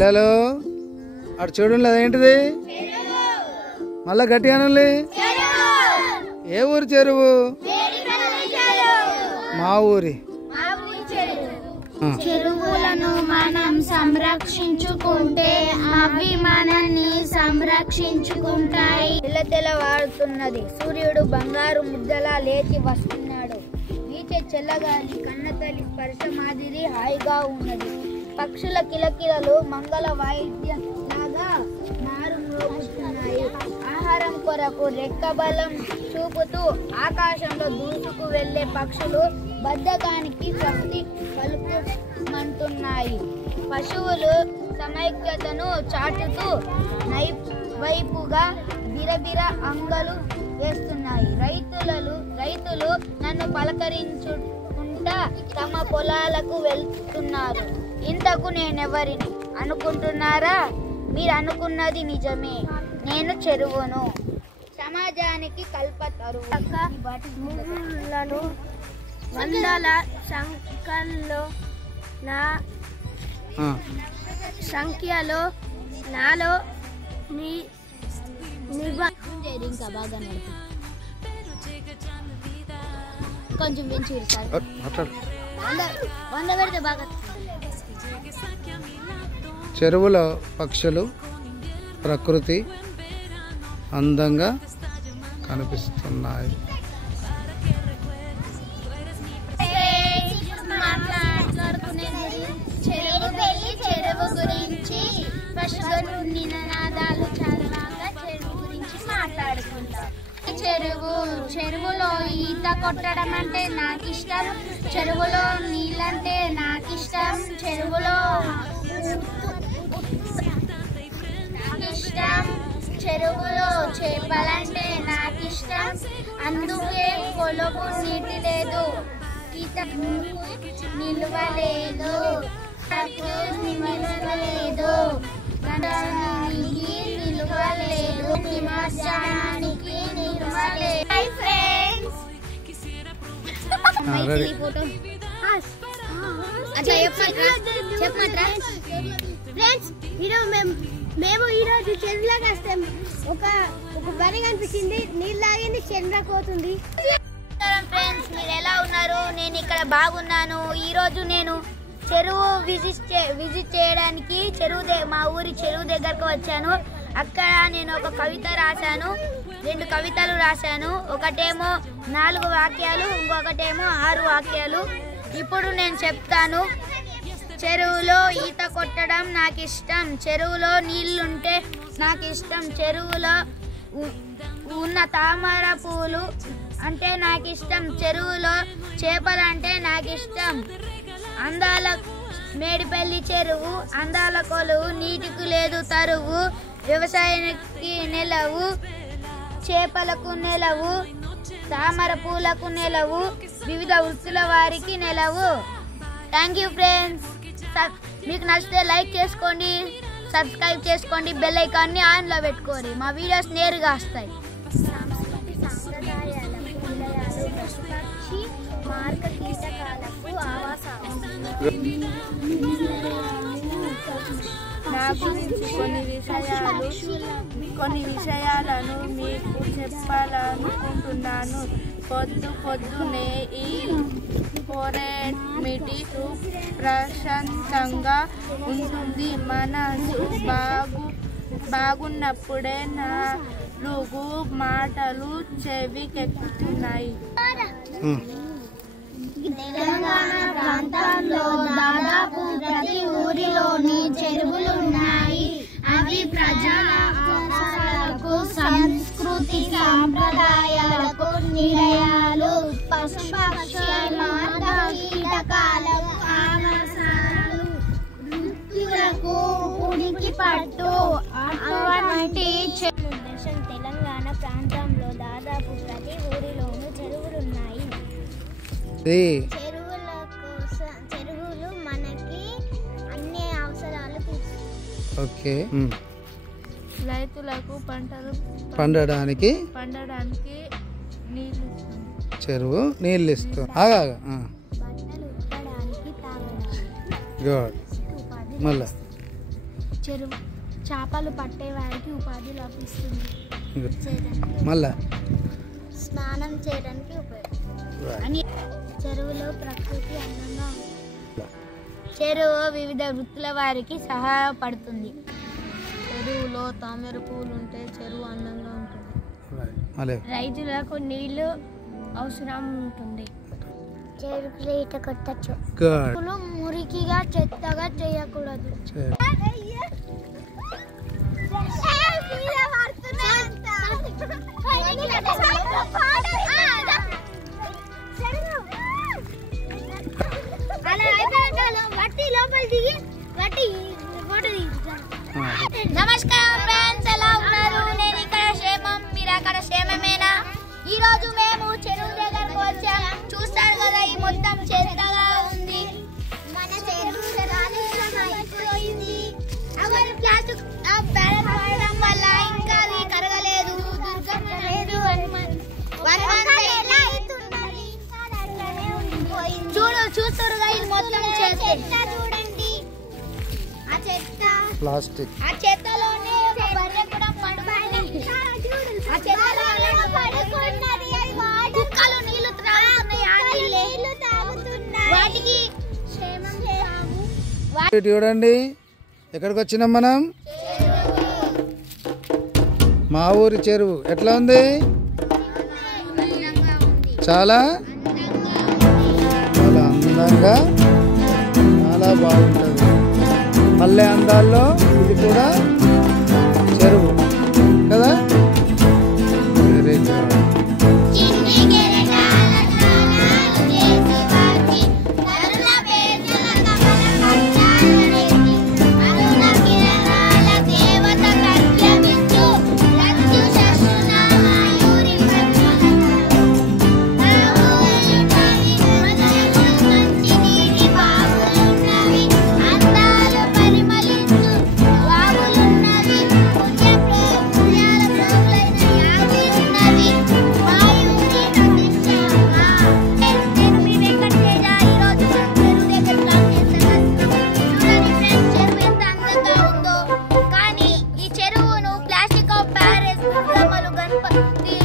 పిల్లలు అటు చూడండి, అదేంటిది? మళ్ళా గట్టిగా అనండి. ఏ ఊరి చెరువు? మా ఊరి. చెరువులను మనం సంరక్షించుకుంటే అవి మనల్ని సంరక్షించుకుంటాయి. తెల్లవారుతున్నది. సూర్యుడు బంగారు ముద్దలా లేచి వస్తున్నాడు. వీచే చల్లగాలి కన్నతల్లి స్పర్శ మాదిరి హాయిగా ఉన్నది. పక్షుల కిలకిలలు మంగళ వాయిద్యం లాగా మారు మ్రోగుతున్నాయి. ఆహారం కొరకు రెక్కబలం చూపుతూ ఆకాశంలో దూసుకు వెళ్లే పక్షులు బద్ధకానికి స్వస్తి పలుకుమంటున్నాయి. పశువులు సమైక్యతను చాటుతూ వైపుగా బిరబిర అంగలు వేస్తున్నాయి. రైతులు నన్ను పలకరించుకుంటా తమ పొలాలకు వెళ్తున్నారు. ఇంతకు నేనెవరిని అనుకుంటున్నారా? మీరు అనుకున్నది నిజమే, నేను చెరువును. సమాజానికి కల్పతరువు. వందల సంఖ్యలో నాలో ఇంకా బాగా నడుపు కొంచెం పెంచి సార్ 100 పెడితే బాగా. చెరువులో పక్షులు ప్రకృతి అందంగా కనిపిస్తున్నాయి. చెరువు గురించి పశువులు నినాదాలు చదవాక చెరువు గురించి మాట్లాడుకుంటాం. చెరువులో ఈత కొట్టడం అంటే నాకు ఇష్టం. చెరువులో నీళ్ళంటే నాకు ఇష్టం. చెరువులో చేపలంటే నాకు ఇష్టం. అందుకే పొలపు నీటి లేదు, నిలవలేదు, నిలవలేదు, నిమజ్జనానికి నిలవలేదు. మేము ఈరోజు చెరువులోకి వస్తాం. ఒక బరి కనిపించింది, నీళ్ళు తాగింది, చెరువులోకి పోతుంది. ఫ్రెండ్స్, మీరు ఎలా ఉన్నారు? నేను ఇక్కడ బాగున్నాను. ఈరోజు నేను చెరువు విజిట్ చేయడానికి మా ఊరి చెరువు దగ్గరకు వచ్చాను. అక్కడ నేను ఒక కవిత రాశాను, 2 కవితలు రాశాను. ఒకటేమో 4 వాక్యాలు, ఇంకొకటేమో 6 వాక్యాలు. ఇప్పుడు నేను చెప్తాను. చెరువులో ఈత కొట్టడం నాకు ఇష్టం. చెరువులో నీళ్లుంటే నాకు ఇష్టం. చెరువులో ఉన్న తామర పూలు అంటే నాకు ఇష్టం. చెరువులో చేపలంటే నాకు ఇష్టం. అందాల మేడిపల్లి చెరువు అందాల కొలువు, నీటికి లేదు తరువు, వ్యవసాయానికి నెలవు, చేపలకు నెలవు, తామర పూలకు నెలవు, వివిధ వృత్తుల వారికి నెలవు. Thank you friends. మీకు నచ్చితే లైక్ చేసుకోండి, సబ్స్క్రైబ్ చేసుకోండి, బెల్ ఐకాన్ని ఆన్లో పెట్టుకోండి. మా వీడియోస్ నేరుగా వస్తాయి. మార్గ కీటకాలకు ఆవాసాలు. నా గురించి కొన్ని విషయాలను మీకు చెప్పాలనుకుంటున్నాను. పొద్దునే ఈ మీటింగ్ ప్రశాంతంగా ఉంటుంది. మనసు బాగున్నప్పుడే నాలుగు మాటలు చెవికెక్కుతున్నాయి. తెలంగాణ ప్రాంతంలో దాదాపు ప్రతి ఊరిలోని చెరువులు ఉన్నాయి. అవి ప్రజల అవసరాలకు, సంస్కృతి సాంప్రదాయాలకు నిలయాలు. పశుపక్షుల కీటకాలకు ఆవాసాలు, వృత్తులకు ఉనికి పట్టు. అటువంటి తెలంగాణ ప్రాంతంలో దాదాపు ప్రతి ఊరిలోనూ చెరువులున్నాయి. చెరువులు మనకి అన్ని అవసరాలు ఓకే. రైతులకు పంటలు పండడానికి చెరువు నీళ్ళు ఇస్తుంది. బట్టలు ఉతకడానికి, గుడ్. మళ్ళా చెరువు చేపలు పట్టే వారికి ఉపాధి లభిస్తుంది. మళ్ళా స్నానం చేయడానికి ఉపయోగపడుతుంది. చెరువులో ప్రకృతి అందంగా ఉంటుంది. చెరువు వివిధ వృత్తుల వారికి సహాయపడుతుంది. చెరువులో తామర పూలు ఉంటే చెరువు అందంగా ఉంటుంది. రైతులకు నీళ్లు అవసరం ఉంటుంది. చెరువులో ఈత కొట్టచ్చు. మురికిగా చెత్తగా చేయకూడదు. నమస్కారం ఫ్రెండ్స్, ఎలా ఉన్నారు? నేను ఇక్కడ క్షేమం, మీరు అక్కడ క్షేమమేనా? ఈ రోజు మేము చెరువు దగ్గరకు వచ్చాం. చూస్తారు కదా, ఈ మొత్తం చెత్తగా ఉంది. మన చెరువు ప్లాస్టిక్ బ్యాలెన్స్ వాడడం వల్ల ఇంకా అది కరగలేదు. చూస్తారు ఇది మొత్తం చెత్త. చూడండి ఆ చెత్త, ప్లాస్టిక్. ఆ చెత్తలోనే ఒక బర్రె కూడా పడుకుంది. ఆ చెత్తలోనే కుక్కలు నీళ్లు తాగుతున్నాయి. వాటికి క్షేమం చేయాము. చూడండి, ఎక్కడికి వచ్చినాం మనం? మా ఊరి చెరువు ఎట్లా ఉంది? చాలా చాలా అందంగా, చాలా బాగుంటుంది. పల్లె అందాల్లో ఇది కూడా చెరువు కదా. Very good. కానీ ఈ చెరువును ప్లాస్టిక్ ఆఫ్ ప్యారిస్ బొమ్మలు గణపతి